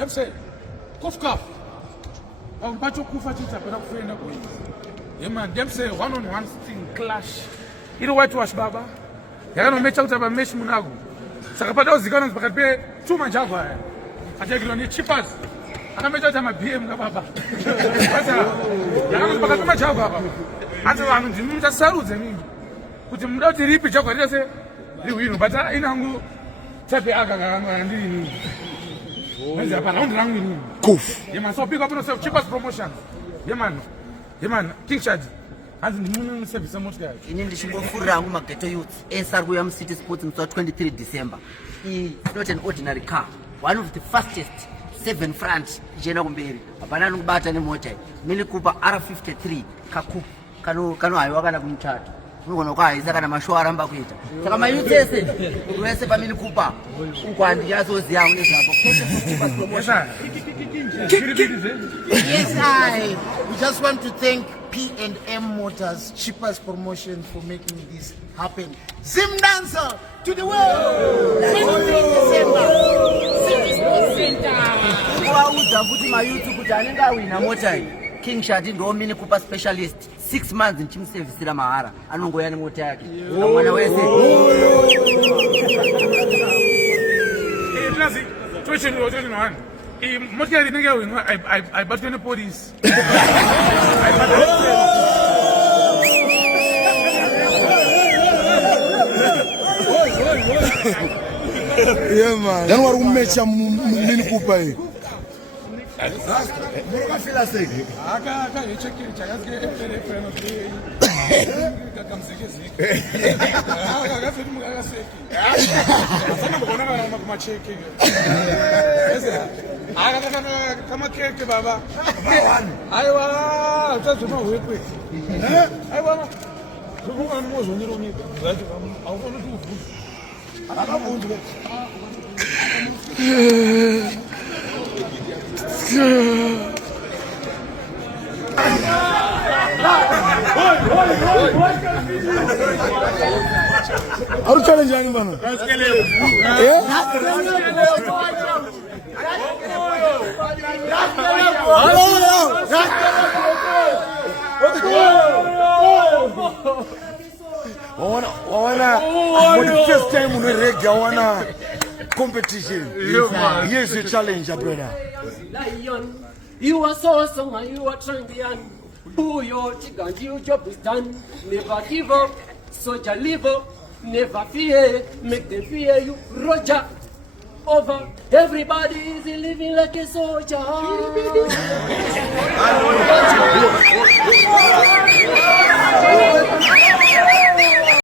I'm saying, cough. I'm about to kufa chita, but I'm afraid of it. Yeah, man, them say one-on-one thing clash. You know whitewash, Baba? You're going to make out of a mesh munagu. Sakapata was the gunners, but I pay 2 months of it. I take it on the Chipaz. I can make out of my PM, Baba. You're going to pay 2 months of Baba. And so I'm going to salute them. Put him out the repeat of what I say. You will, but I know. Tape aga and Koof. Yeah, man, so pick up yourself, Chipaz promotion. Yeah, man. King Charge. And the moon service so much guys. In English, we go for Rangumaketo Youth. SRWM City Sports Mbida 23 December. It's not an ordinary car. One of the fastest 7 front. Jenagumberi. A banana bata ni mota. Mini Cooper R53. Kaku. Kano ayawagana kumchatu. Ngono kwa izaka na mashwara mba kuita. Saka mayutese. Uwese pa Mini Cooper. Ukwandi yazo ziyangu nezapo. Yes, we just want to thank P&M Motors, Chipaz Promotion for making this happen. Zimdancehall to the world! 23 December, City Sports Mbida. King Shadi ndo Mini Cooper specialist 6 months in team service la mahara anongoya ni mota yake mwana wese Plazi tuition ni hotel no mota yake nige I bought the police Yeah man then waru mecha Mini Cooper Moroka fila seki. Aka yecheki chayazge freno ke. Kakamseke. Aka fetu mga seki. Sana mbona kama kumacheki. Aka kama keke baba. Aiwa, utazuma wewe. Aiwa. Kufunga mmozo ndiro ni. Awufuna ukufu. Akabundu. Aru challenge yani bana. Wana for the first time on reggae wana competition. Here's the challenge, brother. Lion, you are so strong and you are champion. Who your chicken, your job is done. Never give up, soldier live up. Never fear, make them fear you. Roger, over. Everybody is living like a soldier.